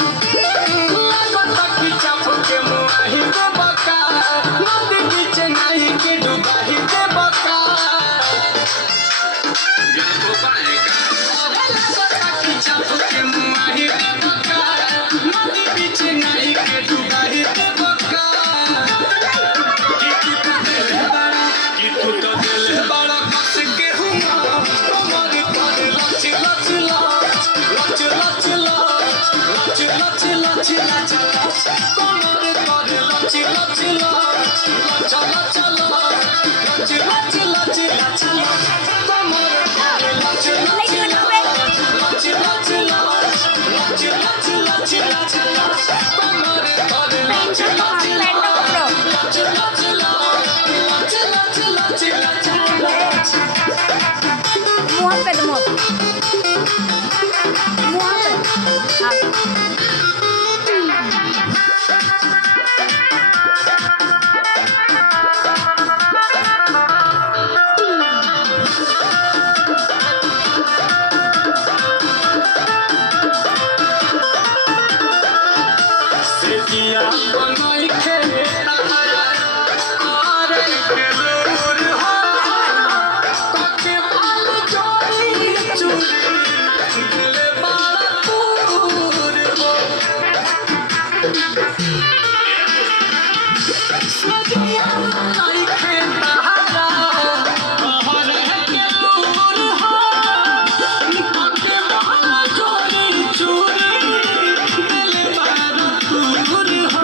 लागता कि चाप के मुआही के बका नदी बीच नहीं के डुबाही के बका लागता कि चाप के मुआही के बका नदी बीच नहीं के डुबाही के बका कि तू तो दिल बड़ा कस के हुआ कमर कर लच लच लच लच लच लच लच लच लच कमर कर लच लच लच लच लच लच लच लच लच कमर कर लच लच लच लच लच लच लच लच लच लच कमर कर लच लच लच लच लच लच लच लच मुँह पे दो मुँह पे सेजिया बनई के तहरा करे के लोर हो कके बाल जोड़ी चूड़ी दिल बाला पूर हो सेजिया बनई के तहरा करे के लोर हो कके बाल जोड़ी चूड़ी दिल बाला पूर हो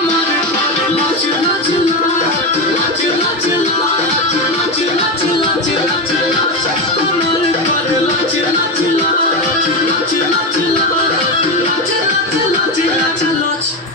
Lach, lach, lach, lach, lach, lach, lach, lach, lach, lach, lach, lach, lach, lach, lach, lach, lach, lach, lach,